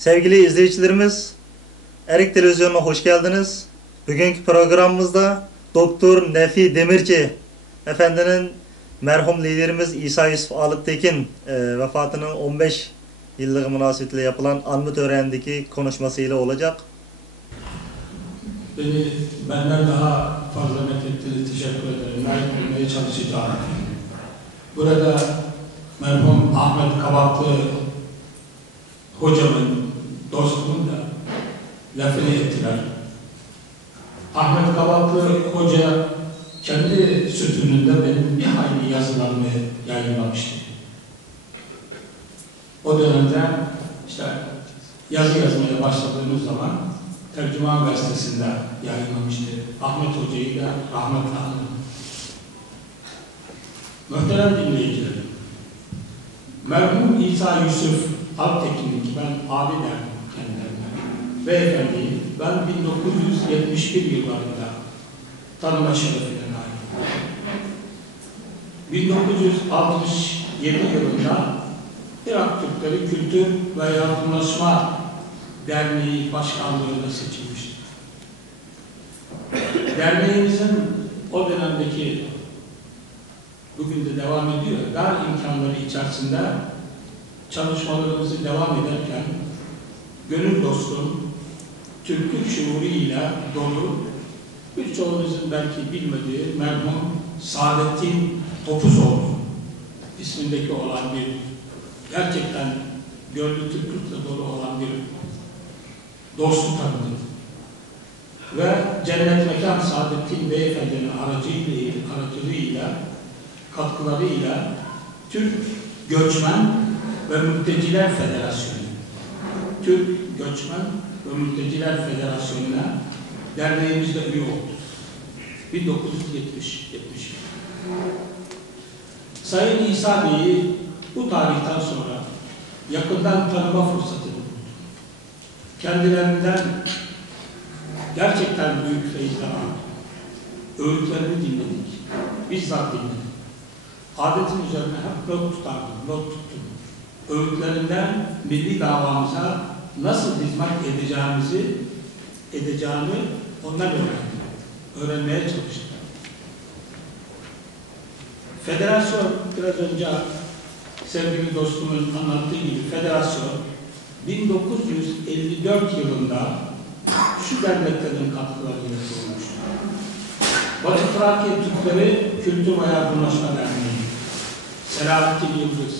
Sevgili izleyicilerimiz, Erik Televizyonu'na hoş geldiniz. Bugünkü programımızda Doktor Nefi Demirci Efendinin merhum liderimiz İsa Yusuf Alıktekin e, vefatının 15 yıllığı münasebetiyle yapılan anma törenindeki konuşmasıyla olacak. Beni benden daha fazla methettiğiniz teşekkür ederim. Ben bilmeye çalışacağım. Burada merhum Ahmet Kabaklı hocamın, dostumun da lafını ettiler. Ahmet Kabaklı hoca kendi sütununda benim bir hayli yazılarımı yayınlamıştı. O dönemde işte yazı yazmaya başladığımız zaman Tercüman Gazetesi'nde yayınlamıştı. Ahmet Hoca'yı da rahmetle andım. Muhterem dinleyicilerim, merhum İsa Yusuf Altekin'in ki ben abi derdim Beyefendiyi ben 1971 yıllarında tanıma şerefine nail 1967 yılında Irak Türkleri Kültür ve Yardımlaşma Derneği Başkanlığı'na seçilmiştir. Derneğimizin o dönemdeki bugün de devam ediyor, dar imkanları içerisinde çalışmalarımızı devam ederken gönül dostum, Türklük şuuruyla dolu, birçoğunuzun belki bilmediği merhum Saadettin Topuzoğlu ismindeki olan bir gerçekten gönlü Türklükle dolu olan bir dostu tanıdım. Ve Cennet Mekan Saadettin Beyefendi'nin aracıyla, aracılığıyla, katkılarıyla Türk Göçmen ve Mülteciler Federasyonu, Türk Göçmen ve Mülteciler Federasyonu'na derneğimizde üye oldu. 1970 70. Sayın İsa Bey'i bu tarihten sonra yakından tanıma fırsatı buldum. Kendilerinden gerçekten büyük feyizler aldım. Öğütlerini dinledik. Bizzat dinledik. Adetin üzerine hep not tutardım, not tuttum. Öğütlerinden milli davamıza nasıl hizmet edeceğimizi, edeceğimi ondan öğrendim. Öğrenmeye çalıştım. Federasyon biraz önce sevgili dostumun anlattığı gibi federasyon 1954 yılında şu derneklerin katkılarıyla kurulmuştur. Batı Trakya Türkleri Kültür ve Yardımlaşma Derneği, Selahattin Yıldız,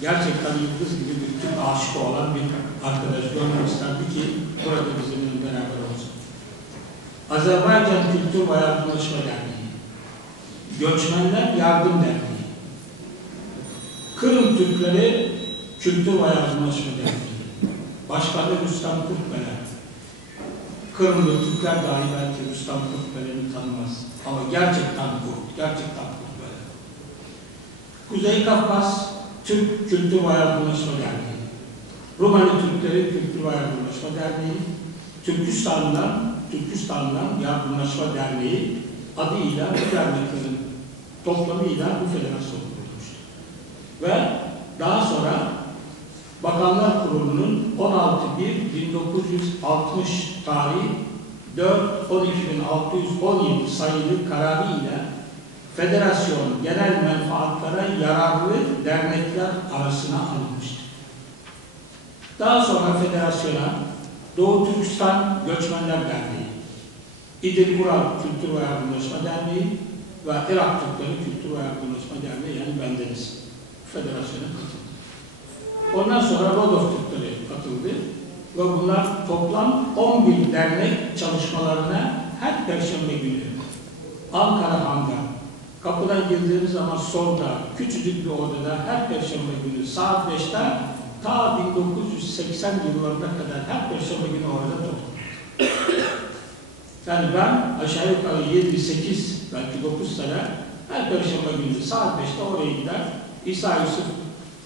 gerçekten Yıldız gibi bir Türk aşıkı olan bir arkadaş görmek isterdi ki burada bizimle beraber olsun. Azerbaycan Kültür ve Yardımlaşma Derneği, Göçmenler Yardım Derneği, Kırım Türkleri Kültür ve Yardımlaşma Derneği, Başkanı Rüstem Kurtbeler, Kırımlı Türkler dahi belki Rüstem Kurtbeler'i tanımaz. Ama gerçekten Kurt, gerçekten Kurtbeler. Kuzey Kafkas Türk Kültür ve Yardımlaşma Derneği, Rumeli Türkleri Kültür ve Yardımlaşma Derneği, Türkistan'dan, Türkistan'dan Yardımlaşma Derneği adıyla bu derneklerin toplamıyla bu federasyon kurulmuştur. Ve daha sonra Bakanlar Kurulu'nun 16.1.1960 tarihi 4.12.617 sayılı kararı ile federasyon genel menfaatlara yararlı dernekler arasına alınmıştır. Daha sonra federasyona Doğu Türkistan Göçmenler Derneği, İdil Burak Kültür ve Yardımlaşma Derneği ve Irak Türkleri Kültür ve Yardımlaşma Derneği yani bendeniz federasyona katıldı. Ondan sonra Rodos Türkleri katıldı ve bunlar toplam 11 dernek çalışmalarına her perşembe günü Ankara Han'da kapıdan girdiğiniz zaman solda küçücük bir odada her perşembe günü saat 5'te ta 1980 yıllarına kadar her perşembe günü orada toplanır. Yani ben aşağı yukarı 7-8 belki 9 sene her perşembe günü saat 5'te oraya gider İsa Yusuf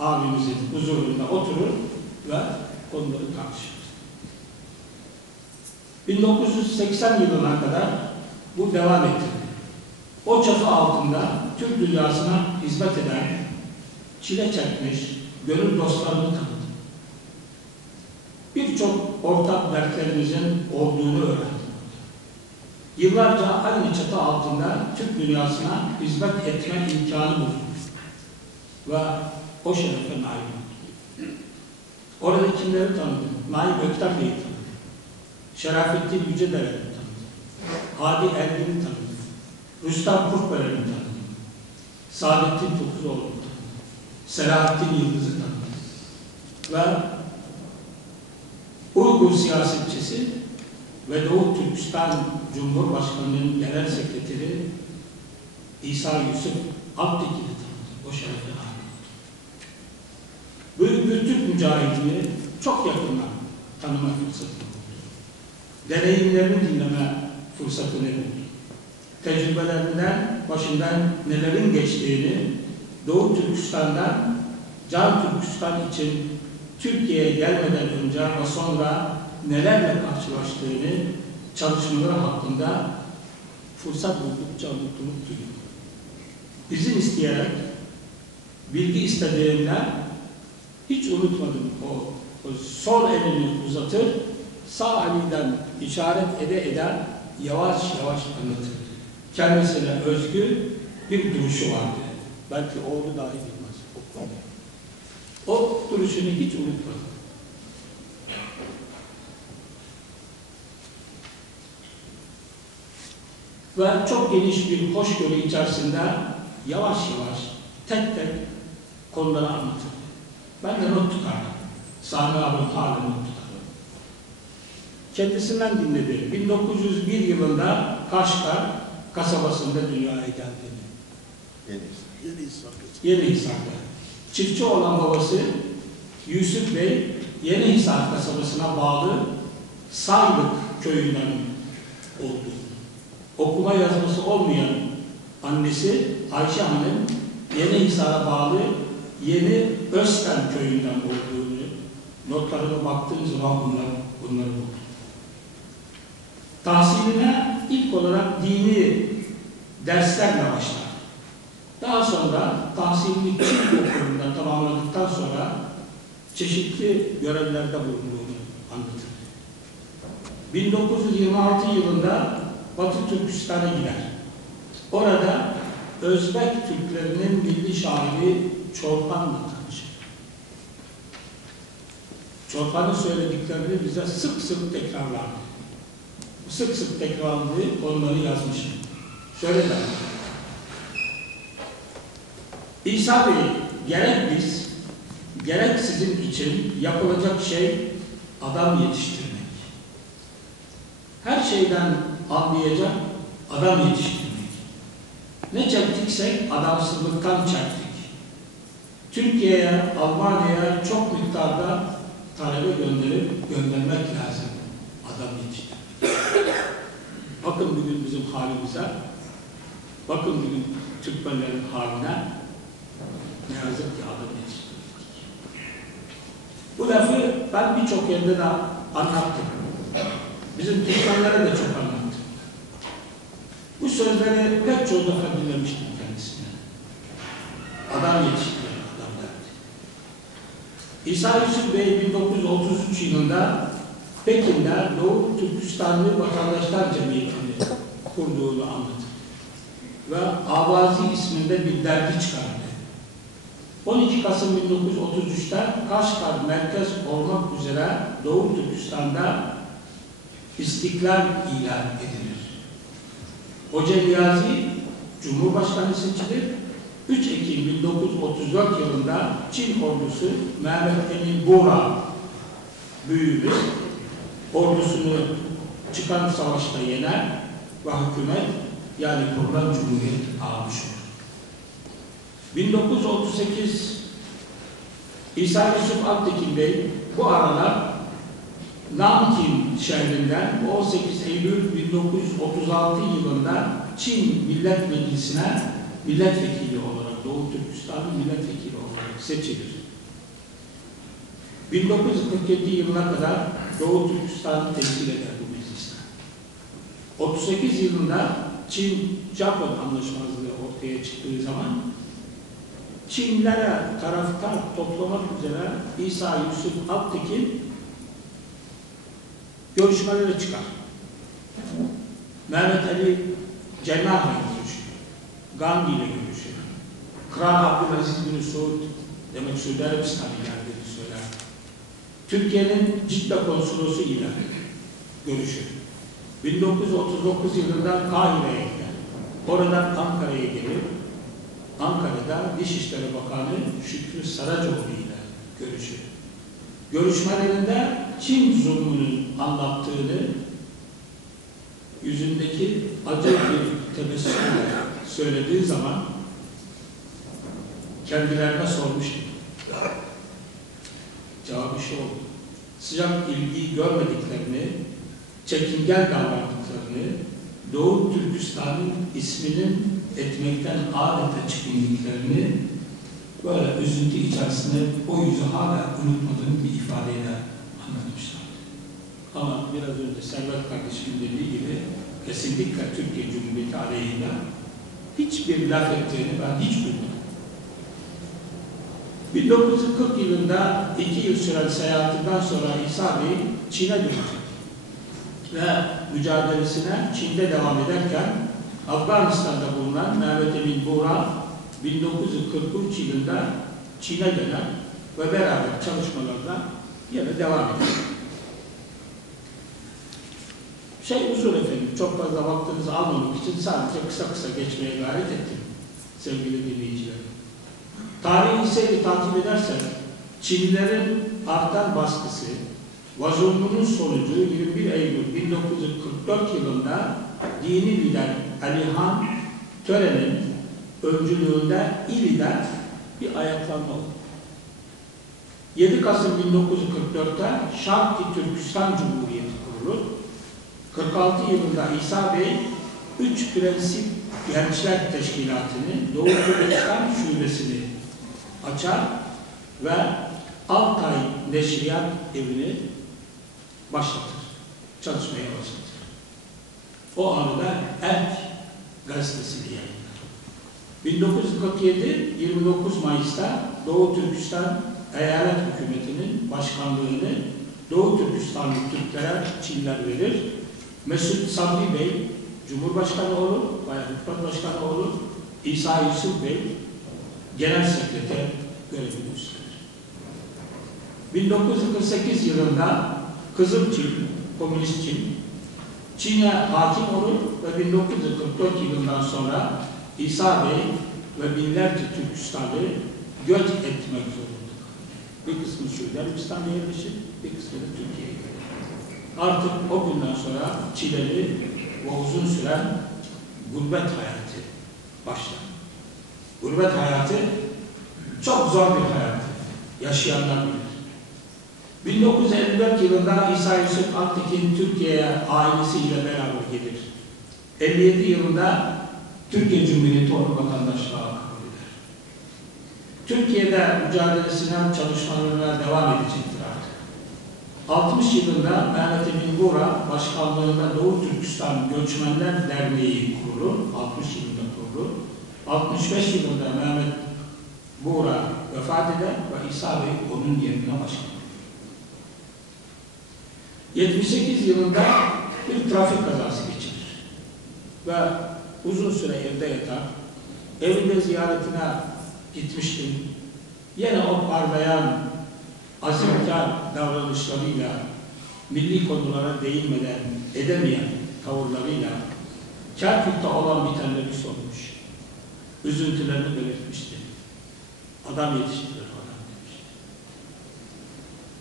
abimizin huzurunda oturur ve konuları tartışırız. 1980 yılına kadar bu devam etti. O çatı altında Türk dünyasına hizmet eden, çile çekmiş, gönül dostlarını tanıdı. Birçok ortak dertlerimizin olduğunu öğrendim. Yıllarca aynı çatı altında Türk dünyasına hizmet etme imkanı buldum. Ve o şerefe nail oldum. Orada kimleri tanıdım? Nail Öktem Bey'i tanıdım. Şerafettin Yücedere'yi tanıdım. Hadi Ergin'i tanıdım. Rüstem Kurtberen'i tanıdım. Saadettin Tokuzoğlu'nu tanıdım. Selahattin Yıldız'ı tanıdım. Ve Uygur siyasetçisi ve Doğu Türkistan Cumhurbaşkanı'nın genel sekreteri İsa Yusuf Alptekin'i tanıdım. O şerefe nail oldu. Büyük bir Türk mücahidini çok yakından tanıma fırsatı oldu. Deneyimlerini dinleme fırsatını buldu. Tecrübelerinden, başından nelerin geçtiğini Doğu Türkistan'dan Can Türkistan için Türkiye'ye gelmeden önce ve sonra nelerle karşılaştığını çalışmaları hakkında fırsat buldukça mutluluk duyuyor. İzin isteyerek bilgi istediğinden hiç unutmadım o, o sol elini uzatır, sağ elinden işaret ede eden yavaş yavaş anlatır. Kendisine özgü bir duruşu vardı. Belki oğlu dahi bilmez. O, konuyu. o duruşunu hiç unutmadım. Ve çok geniş bir hoşgörü içerisinde yavaş yavaş tek tek konuları anlatır. Ben de not tutardım. Sami abim hala not tutardım. Kendisinden dinledim. 1901 yılında Kaşgar kasabasında dünyaya geldiğini. Yeni Yenihisar'da. Çiftçi olan babası Yusuf Bey Yenihisar kasabasına bağlı Saylık köyünden oldu. Okuma yazması olmayan annesi Ayşe Hanım Yenihisar'a bağlı Yeni Özten köyünden olduğunu notlarına baktığınız zaman bunlar, bunları buldum. Tahsiline ilk olarak dini derslerle başlar. Daha sonra tahsilini Çin okulunda tamamladıktan sonra çeşitli görevlerde bulunduğunu anlatır. 1926 yılında Batı Türkistan'a gider. Orada Özbek Türklerinin milli şairi Çolpan'la tanışır. Çolpan'ın söylediklerini bize sık sık tekrarlardı. Sık sık tekrarladığı onları yazmışım. Şöyle der. İsa Bey, gerek biz, gerek sizin için yapılacak şey adam yetiştirmek. Her şeyden anlayacak adam yetiştirmek. Ne çektiksek adamsızlıktan çektik. Türkiye'ye, Almanya'ya çok miktarda talebe gönderip göndermek lazım. Adam yetiştirmek. Bakın bugün bizim halimize, bakın bugün Türkmenlerin haline, ne yazık ki adam yetiştirmek. Bu lafı ben birçok yerde de anlattım. Bizim Türkmenlere de çok anlattım. Bu sözleri pek çok defa dinlemiştim kendisine. Adam yetiştiriyor, adam derdi. İsa Yusuf Bey 1933 yılında Pekin'de Doğu Türkistanlı Vatandaşlar Cemiyeti'ni kurduğunu anlatır. Ve Avazi isminde bir dergi çıkardı. 12 Kasım 1933'te Kaşgar merkez olmak üzere Doğu Türkistan'da istiklal ilan edilir. Hoca Niyazi Cumhurbaşkanı seçilir. 3 Ekim 1934 yılında Çin ordusu Mehmet Emin Bora büyüğü ordusunu çıkan savaşta yener ve hükümet yani kurulan cumhuriyet almış olur. 1938 İsa Yusuf Altekin Bey bu aralar Nankin şehrinden 18 Eylül 1936 yılında Çin Millet Meclisi'ne milletvekili olarak Doğu Türkistan'ın milletvekili olarak seçilir. 1947 yılına kadar Doğu Türkistan'ı temsil eder bu mecliste. 38 yılında Çin-Japon anlaşmazlığı ortaya çıktığı zaman Çinlere taraftar toplamak üzere İsa Yusuf Altekin görüşmelere çıkar. Mehmet Ali Cenah ile görüşür. Gandhi ile görüşür. Kral Abdülaziz bin Suud, demek Suudi Arabistan'a geldiğini söyler. Türkiye'nin Cidde konsolosu ile görüşür. 1939 yılında Kahire'ye gider. Oradan Ankara'ya gelir. Ankara'da Dışişleri Bakanı Şükrü Saracoğlu ile görüşür. Görüşmelerinde Çin zulmünün anlattığını yüzündeki acı bir tebessümle söylediği zaman kendilerine sormuştum. Cevabı şu oldu. Sıcak ilgiyi görmediklerini, çekingen davrandıklarını, Doğu Türkistan'ın isminin etmekten adeta çekindiklerini böyle üzüntü içerisinde o yüzü hala unutmadığım bir ifadeyle anlatmışlardı. Ama biraz önce Servet kardeşimin dediği gibi kesinlikle Türkiye Cumhuriyeti aleyhine hiçbir laf ettiğini ben hiç duymadım. 1940 yılında iki yıl süren seyahatinden sonra İsa Bey Çin'e döndü. Ve mücadelesine Çin'de devam ederken Afganistan'da bulunan Mehmet Emin Buğra 1943 yılında Çin'e döner ve beraber çalışmalarına yine devam eder. Şey uzun efendim, çok fazla vaktinizi almamak için sadece kısa kısa geçmeye gayret ettim sevgili dinleyicilerim. Tarihi seyri takip edersen Çinlilerin artan baskısı zulmünün sonucu 21 Eylül 1944 yılında dini lider Ali Han Tören'in öncülüğünde İli'de bir ayaklanma oldu. 7 Kasım 1944'te Şarkı Türkistan Cumhuriyeti kurulur. 46 yılında İsa Bey üç prensip gençler teşkilatını Doğu Türkistan şubesini açar ve Altay Neşriyat evini başlatır. Çalışmaya başlatır. O arada Erk gazetesini yayınlar. 1947 29 Mayıs'ta Doğu Türkistan Eyalet Hükümeti'nin başkanlığını Doğu Türkistanlı Türklere Çinler verir. Mesut Sabri Bey Cumhurbaşkanı olur, veya Hükümet Başkanı olur. İsa Yusuf Bey Genel Sekreter görevini üstlenir. 1948 yılında Kızıl Çin, Komünist Çin, Çin'e hakim olur ve 1944 yılından sonra İsa Bey ve binlerce Türkistanlı göç etmek zorunda. Bir kısmı Suudi Arabistan'da yerleşir, bir kısmı da Türkiye'ye. Artık o günden sonra çileli ve uzun süren gurbet hayatı başlar. Gurbet hayatı çok zor bir hayat. Yaşayanlar bilir. 1954 yılında İsa Yusuf Aktekin Türkiye'ye ailesiyle beraber. 57 yılında Türkiye Cumhuriyeti onu vatandaşlığa kabul eder. Türkiye'de mücadelesine, çalışmalarına devam edecektir artık. 60 yılında Mehmet Emin Buğra başkanlığında Doğu Türkistan Göçmenler Derneği kurulur. 60 yılında kurulur. 65 yılında Mehmet Buğra vefat eder ve İsa Bey onun yerine başkan. 78 yılında bir trafik kazası geçirir. Ve uzun süre evde yatar. Evinde ziyaretine gitmiştim. Yine o parlayan, azimkar davranışlarıyla, milli konulara değinmeden edemeyen tavırlarıyla Kerkük'te olan bitenleri sormuş. Üzüntülerini belirtmişti. Adam yetiştirir adam demişti.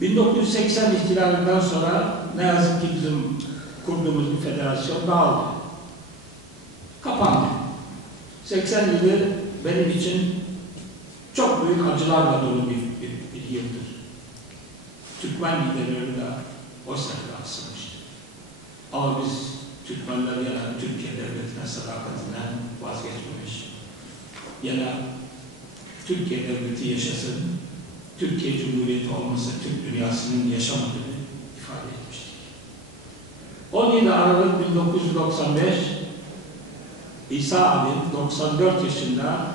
1980 ihtilalinden sonra ne yazık ki bizim kurduğumuz bir federasyon dağıldı. Kapandı. 80 yılı benim için çok büyük acılarla dolu bir, bir, bir yıldır. Türkmen liderleri de o sefere asılmıştı. Ama biz Türkmenler yana Türkiye devletine sadakatinden vazgeçmemiş. Yana Türkiye devleti yaşasın, Türkiye Cumhuriyeti olmasa Türk dünyasının yaşamadığını ifade etmiştik. 17 Aralık 1995 İsa abi 94 yaşında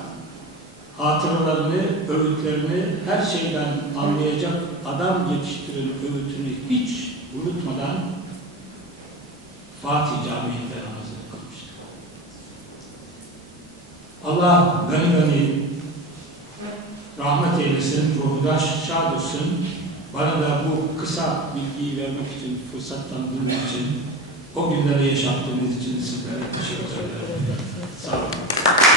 hatıralarını, öğütlerini her şeyden anlayacak adam yetiştirin öğütünü hiç unutmadan Fatih Camii'nde namazını kılmıştır. Allah gani gani rahmet eylesin, ruhu da şad olsun. Bana da bu kısa bilgiyi vermek için, fırsat tanıdığınız için, o günleri yaşattığınız için sizlere teşekkür ederim. Sağ olun.